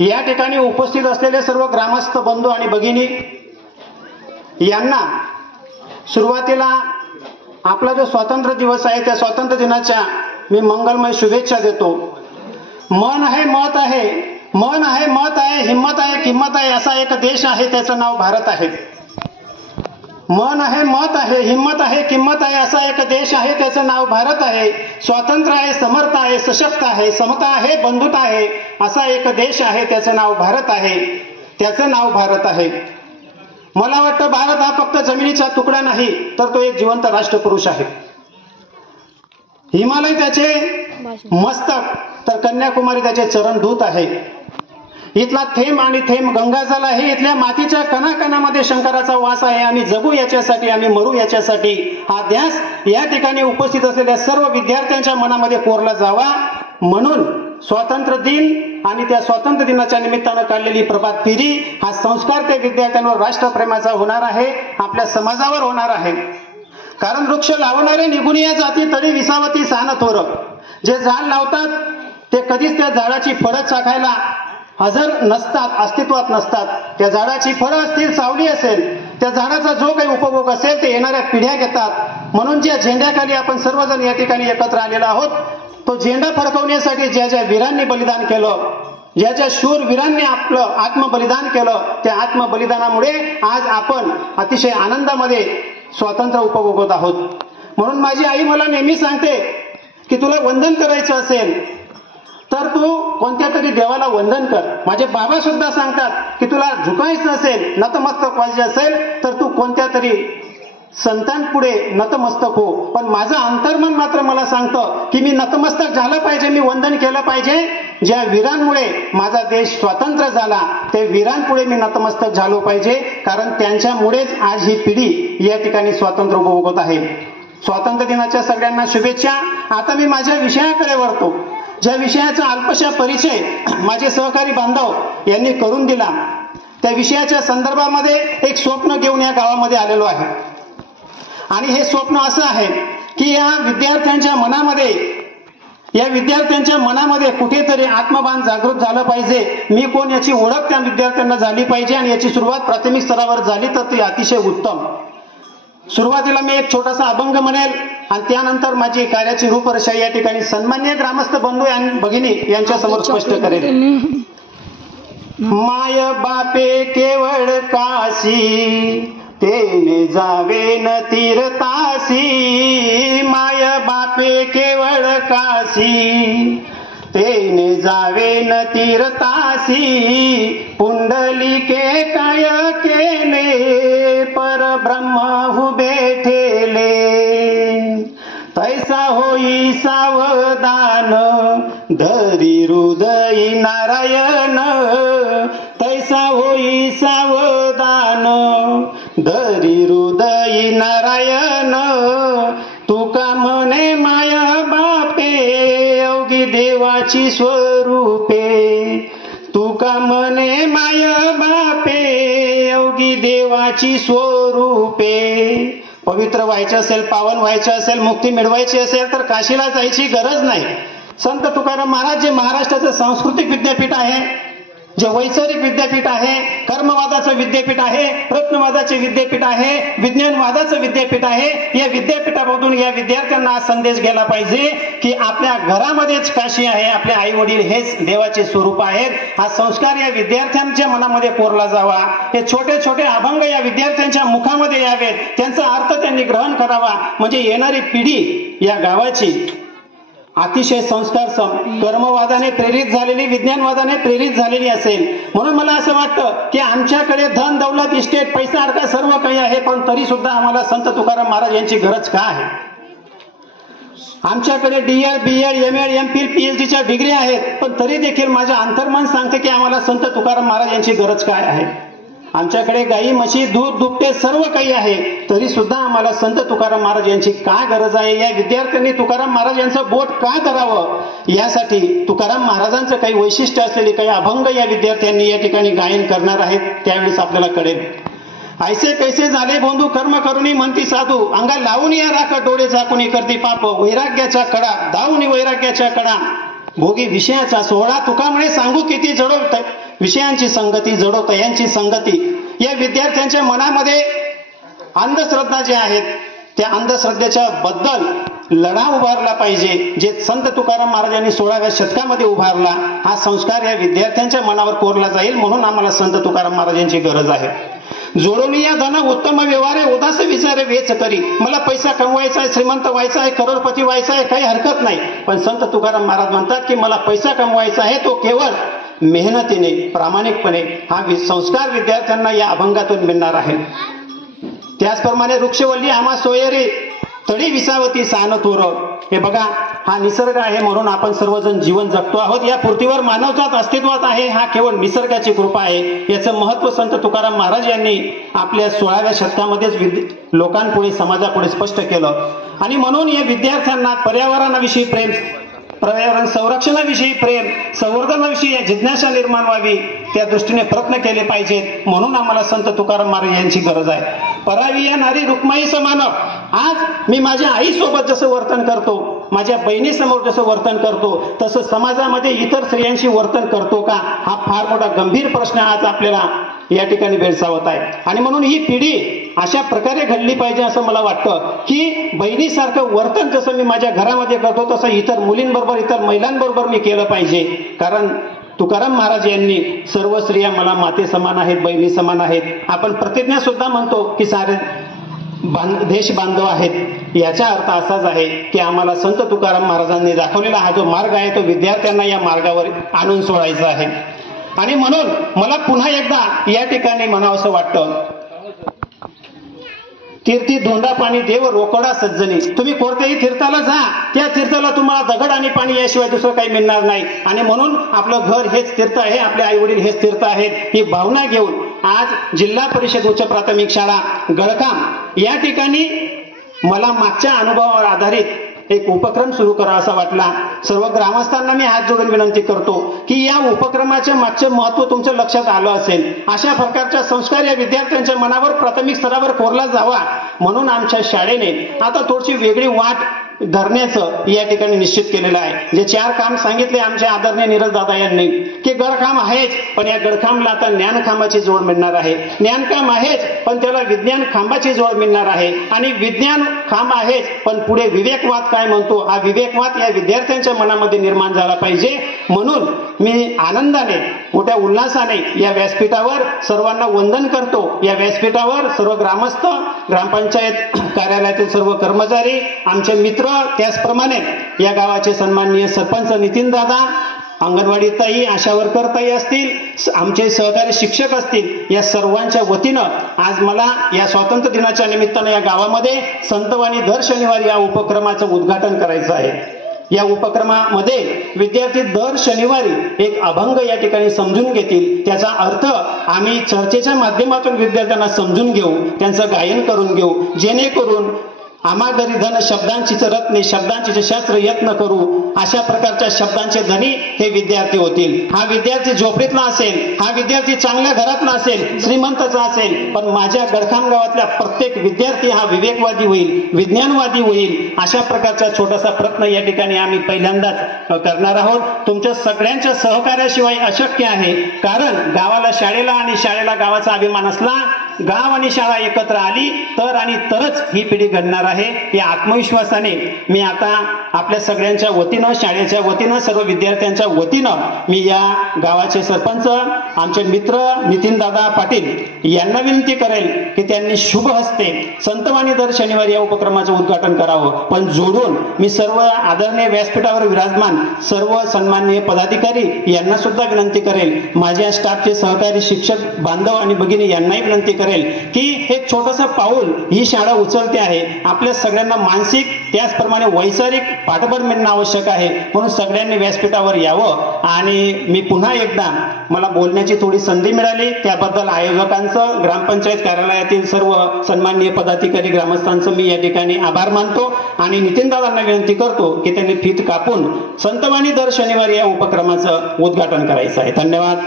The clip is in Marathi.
या ठिकाणी उपस्थित असलेले सर्व ग्रामस्थ बंधू आणि भगिनी यांना सुरुवातीला आपला जो स्वातंत्र्य दिवस आहे त्या स्वातंत्र्य दिनाच्या मी मंगलमय शुभेच्छा देतो. मन आहे मत आहे, मन आहे मत आहे, हिम्मत आहे किंमत आहे, असा एक देश आहे त्याचं नाव भारत आहे. मन आहे मत आहे, हिम्मत आहे किंमत आहे, असा एक देश आहे त्याचं नाव भारत आहे. स्वातंत्र्य आहे, समर्थ आहे, सशक्त आहे, समता आहे, बंधुता आहे, असा एक देश आहे त्याचं नाव भारत आहे. त्याचं नाव भारत आहे. मला वाटतं भारत हा फक्त जमिनीचा तुकडा नाही तर तो एक जिवंत राष्ट्रपुरुष आहे. हिमालय त्याचे मस्तक तर कन्याकुमारी त्याचे चरणदूत आहे. इथला थेंब आणि थेंब गंगाजल आहे. इथल्या मातीच्या कणाकणामध्ये शंकराचा वास आहे. आम्ही जगू याच्यासाठी, आम्ही मरू याच्यासाठी. हा ध्यास या ठिकाणी उपस्थित असलेल्या सर्व विद्यार्थ्यांच्या मनामध्ये कोरला जावा म्हणून स्वातंत्र्य दिन आणि त्या स्वातंत्र्य दिनाच्या निमित्तानं काढलेली प्रभात फेरी हा संस्कार त्या विद्यार्थ्यांवर राष्ट्रप्रेमाचा होणार आहे, आपल्या समाजावर होणार आहे. कारण वृक्ष लावणारे निघून या जाती तरी विसावती सान थोर. जे झाड लावतात ते कधीच त्या झाडाची फळं चाखायला हजर नसतात, अस्तित्वात नसतात. त्या झाडाची फळं असतील, सावली असेल, त्या झाडाचा जो काही उपभोग असेल ते येणाऱ्या पिढ्या घेतात. म्हणून ज्या झेंड्याखाली आपण सर्वजण या ठिकाणी एकत्र आलेलो आहोत, तो झेंडा फडकवण्यासाठी ज्या ज्या वीरांनी बलिदान केलं, ज्या ज्या शूर वीरांनी आपलं आत्मबलिदान केलं, त्या आत्मबलिदानामुळे आज आपण अतिशय आनंदामध्ये स्वातंत्र्य उपभोगत आहोत. म्हणून माझी आई मला नेहमी सांगते की तुला वंदन करायचं असेल तर तू कोणत्या तरी देवाला वंदन कर. माझे बाबा सुद्धा सांगतात की तुला झुकायचं असेल, नतमस्तक व्हायचे असेल तर तू कोणत्या तरी संतांपुढे नतमस्तक हो. पण माझं अंतर्मन मात्र मला सांगतं की मी नतमस्तक झालं पाहिजे, मी वंदन केलं पाहिजे. ज्या वीरांमुळे माझा देश स्वतंत्र झाला त्या वीरांपुढे मी नतमस्तक झालो पाहिजे. कारण त्यांच्यामुळेच आज ही पिढी या ठिकाणी स्वातंत्र्य उपभोगत आहे. स्वातंत्र्य दिनाच्या सगळ्यांना शुभेच्छा. आता मी माझ्या विषयाकडे वळतो. ज्या विषयाचा अल्पशा परिचय माझे सहकारी बांधव यांनी करून दिला, त्या विषयाच्या संदर्भामध्ये एक स्वप्न घेऊन या गावामध्ये आलेलो आहे. आणि हे स्वप्न असं आहे की या विद्यार्थ्यांच्या मनामध्ये कुठेतरी आत्मभान जागृत झालं पाहिजे. मी कोण याची ओळख त्या विद्यार्थ्यांना झाली पाहिजे आणि याची सुरुवात प्राथमिक स्तरावर झाली तर ती अतिशय उत्तम. सुरुवातीला मी एक छोटासा अभंग म्हणेल आणि त्यानंतर माझी कार्याची रूपरेषा या ठिकाणी सन्मान्य ग्रामस्थ बंधू आणि भगिनी यांच्या समोर स्पष्ट करेल. माय बापे केवळ काशी तेने जावे न तीर्थासी. माय बापे केवळ काशी तेने जावे न तीर्थासी. पुंडलिके काय केले परब्रह्म हुबे ठेले. तैसा होई सावधान धरी हृदयी नारायण. तैसा होई सावधान धरी हृदयी नारायण. तुका म्हणे माया बापे अवघी देवाची स्वरूपे. तुका म्हणे माया बापे अवघी देवाची स्वरूपे. पवित्र व्हायचे असेल, पावन व्हायचे असेल, मुक्ती मिळवायची असेल तर काशीला जायची गरज नाही. संत तुकाराम महाराज जे महाराष्ट्राचं सांस्कृतिक विद्यापीठ आहे, जे वैचारिक विद्यापीठ आहे, कर्मवादाचं विद्यापीठ आहे, रत्नवादाचे विद्यापीठ आहे, विज्ञानवादाचं विद्यापीठ आहे, या विद्यापीठामधून या विद्यार्थ्यांना हा संदेश गेला पाहिजे की आपल्या घरामध्येच काशी आहे, आपले आई वडील हेच देवाचे स्वरूप आहेत. हा संस्कार या विद्यार्थ्यांच्या मनामध्ये कोरला जावा. हे छोटे छोटे अभंग या विद्यार्थ्यांच्या मुखामध्ये यावेत, त्यांचा अर्थ त्यांनी ग्रहण करावा. म्हणजे येणारी पिढी या गावाची अतिशय संस्कार कर्मवादाने प्रेरित झालेली, विज्ञानवादाने प्रेरित झालेली असेल. म्हणून मला असं वाटतं की आमच्याकडे धन दौलत इस्टेट पैसा अडका सर्व काही आहे, पण तरी सुद्धा आम्हाला संत तुकाराम महाराज यांची गरज का आहे. आमच्याकडे DL, BL, ML, MPhil, PhDच्या डिग्री आहेत, पण तरी देखील माझं अंतर्मन सांगते की आम्हाला संत तुकाराम महाराज यांची गरज काय आहे. आमच्याकडे गाई म्हशी दूध दुभते सर्व काही आहे, तरी सुद्धा आम्हाला संत तुकाराम महाराज यांची काय गरज आहे. या विद्यार्थ्यांनी तुकाराम महाराज यांचं बोट का करावं, यासाठी तुकाराम महाराजांचं काही वैशिष्ट्य असलेले काही अभंग या विद्यार्थ्यांनी या ठिकाणी गायन करणार आहेत. त्यावेळेस आपल्याला कळेल. ऐसे कैसे झाले बंधू कर्म करुणी म्हणती साधू. अंगा लावून या राख डोळे झाकुनी करती पाप. वैराग्याच्या कडा दावून वैराग्याच्या कडा भोगी विषयाचा सोहळा. तुका म्हणे सांगू किती जडो विषयांची संगती, जडोतयांची संगती, या विद्यार्थ्यांच्या मनामध्ये अंधश्रद्धा ज्या आहेत त्या अंधश्रद्धेच्या बद्दल लढा उभारला पाहिजे. जे संत तुकाराम महाराजांनी 16व्या शतकामध्ये उभारला, हा संस्कार या विद्यार्थ्यांच्या मनावर कोरला जाईल, म्हणून आम्हाला संत तुकाराम महाराजांची गरज आहे. जोडोनिया धन उत्तम व्यवहारे उदास विचारे वेच करी. मला पैसा कमवायचा आहे, श्रीमंत व्हायचा आहे, करोडपती व्हायचा आहे, काही हरकत नाही. पण संत तुकाराम महाराज म्हणतात की मला पैसा कमवायचा आहे, तो केवळ मेहनतीने, प्रामाणिकपणे. हा संस्कार विद्यार्थ्यांना या अभंगातून मिळणार आहे. त्याचप्रमाणे वृक्षवल्ली आम्हा सोयरे तळी विसावती सान थोर. हे बघा, हा निसर्ग आहे म्हणून आपण सर्वजण जीवन जगतो आहोत. या पृथ्वीवर मानवजात अस्तित्वात आहे, हा केवळ निसर्गाची कृपा आहे. याचं महत्व संत तुकाराम महाराज यांनी आपल्या 16व्या शतकामध्येच लोकांपुढे, समाजापुढे स्पष्ट केलं. आणि म्हणून या विद्यार्थ्यांना पर्यावरणाविषयी प्रेम, पर्यावरण संरक्षणाविषयी प्रेम, संवर्धनाविषयी जिज्ञासा निर्माण व्हावी, त्या दृष्टीने प्रयत्न केले पाहिजेत. म्हणून आम्हाला संत तुकाराम महाराज यांची गरज आहे. परावी या नारी रुक्माई समान. आज मी माझ्या आईसोबत जसं वर्तन करतो, माझ्या बहिणीसमोर जसं वर्तन करतो, तसं समाजामध्ये इतर स्त्रियांशी वर्तन करतो का, हा फार मोठा गंभीर प्रश्न आज आपल्याला या ठिकाणी भेडसावत आहे. आणि म्हणून ही पिढी अशा प्रकारे घडली पाहिजे असं मला वाटतं की बहिणीसारखं वर्तन जसं मी माझ्या घरामध्ये करतो तसं इतर मुलींबरोबर, इतर महिलांबरोबर मी केलं पाहिजे. कारण तुकाराम महाराज यांनी सर्व स्त्रिया मला माते समान आहेत, बहिणी समान आहेत. आपण प्रतिज्ञा सुद्धा म्हणतो की सारे देश बांधव आहेत. याचा अर्थ असाच आहे की आम्हाला संत तुकाराम महाराजांनी दाखवलेला हा जो मार्ग आहे तो विद्यार्थ्यांना या मार्गावर आणून सोडायचा आहे. आणि म्हणून मला पुन्हा एकदा या ठिकाणी म्हणावंसं वाटतं, तीर्थी धोंडा पाणी देव रोकडा सज्जनी. तुम्ही कोणत्याही तीर्थाला जा, त्या तीर्थाला तुम्हाला दगड आणि पाणी याशिवाय दुसरं काही मिळणार नाही. आणि म्हणून आपलं घर हेच तीर्थ आहे, आपले आई वडील हेच तीर्थ आहेत, ही भावना घेऊन आज जिल्हा परिषद उच्च प्राथमिक शाळा गळकाम या ठिकाणी मला मागच्या अनुभवावर आधारित एक उपक्रम सुरू करा असा वाटला. सर्व ग्रामस्थांना मी हात जोडून विनंती करतो की या उपक्रमाच्या मागचे महत्व तुमच्या लक्षात आलं असेल. अशा प्रकारचा संस्कार या विद्यार्थ्यांच्या मनावर प्राथमिक स्तरावर कोरला जावा म्हणून आमच्या शाळेने आता थोडीशी वेगळी वाट धरण्याचं या ठिकाणी निश्चित केलेलं आहे. जे 4 काम सांगितले आमच्या आदरणीय नीरज दादा यांनी की गडखांब आहेच, पण या गडखांबला आता ज्ञानखांबाची जोड मिळणार आहे. ज्ञानखांब आहेच, पण त्याला विज्ञान खांबाची जोड मिळणार आहे. आणि विज्ञान खांब आहेच, पण पुढे विवेकवाद काय म्हणतो, हा विवेकवाद या विद्यार्थ्यांच्या मनामध्ये निर्माण झाला पाहिजे. म्हणून मी आनंदाने, मोठ्या उल्हासाने या व्यासपीठावर सर्वांना वंदन करतो. या व्यासपीठावर सर्व ग्रामस्थ, ग्रामपंचायत कार्यालयातील सर्व कर्मचारी, आमचे मित्र, त्याचप्रमाणे या गावाचे सन्माननीय सरपंच नितीन दादा, अंगणवाडी ताई, आशा वर्कर ताई असतील, आमचे सहकारी शिक्षक असतील, या सर्वांच्या वतीनं आज मला या स्वातंत्र्य दिनाच्या निमित्तानं या गावामध्ये संतवाणी दर शनिवारी या उपक्रमाचं उद्घाटन करायचं आहे. या उपक्रमामध्ये विद्यार्थी दर शनिवारी एक अभंग या ठिकाणी समजून घेतील. त्याचा अर्थ आम्ही चर्चेच्या माध्यमातून विद्यार्थ्यांना समजून घेऊ, त्यांचं गायन करून घेऊ, जेणेकरून आम्हा घरी धन शब्दांचीच रत्ने, शब्दांचे शास्त्र यत्न करू, अशा प्रकारच्या शब्दांचे धनी हे विद्यार्थी होतील. हा विद्यार्थी झोपडीतला असेल, हा विद्यार्थी चांगल्या घरातला असेल, श्रीमंताचा असेल, पण माझ्या गडखाम गावातल्या प्रत्येक विद्यार्थी हा विवेकवादी होईल, विज्ञानवादी होईल. अशा प्रकारचा छोटासा प्रयत्न या ठिकाणी आम्ही पहिल्यांदाच करणार आहोत. तुमच्या सगळ्यांच्या सहकार्याशिवाय अशक्य आहे. कारण गावाला शाळेला आणि शाळेला गावाचा अभिमान असला, गाव आणि शाळा एकत्र आली तर आणि तरच ही पिढी घडणार आहे. या आत्मविश्वासाने मी आता आपल्या सगळ्यांच्या वतीनं, शाळेच्या वतीनं, सर्व विद्यार्थ्यांच्या वतीनं मी या गावाचे सरपंच, आमचे मित्र नितीन दादा पाटील यांना विनंती करेल की त्यांनी शुभ हस्ते संतवाणी दर शनिवारी या उपक्रमाचं उद्घाटन करावं. पण जोडून मी सर्व आदरणीय व्यासपीठावर विराजमान सर्व सन्माननीय पदाधिकारी यांना सुद्धा विनंती करेल, माझ्या स्टाफचे सहकारी शिक्षक बांधव आणि भगिनी यांनाही विनंती करेल की एक छोटंसं पाऊल ही शाळा उचलते आहे. आपल्या सगळ्यांना मानसिक त्याचप्रमाणे वैचारिक पाठबळ मिळणं आवश्यक आहे. म्हणून सगळ्यांनी व्यासपीठावर यावं. आणि मी पुन्हा एकदा मला बोलण्याची थोडी संधी मिळाली त्याबद्दल आयोजकांचं, ग्रामपंचायत कार्यालयातील सर्व सन्माननीय पदाधिकारी, ग्रामस्थांचं मी या ठिकाणी आभार मानतो. आणि नितीन दादांना विनंती करतो की त्यांनी फीत कापून संतवाणी दर शनिवारी या उपक्रमाचं उद्घाटन करायचं आहे. धन्यवाद.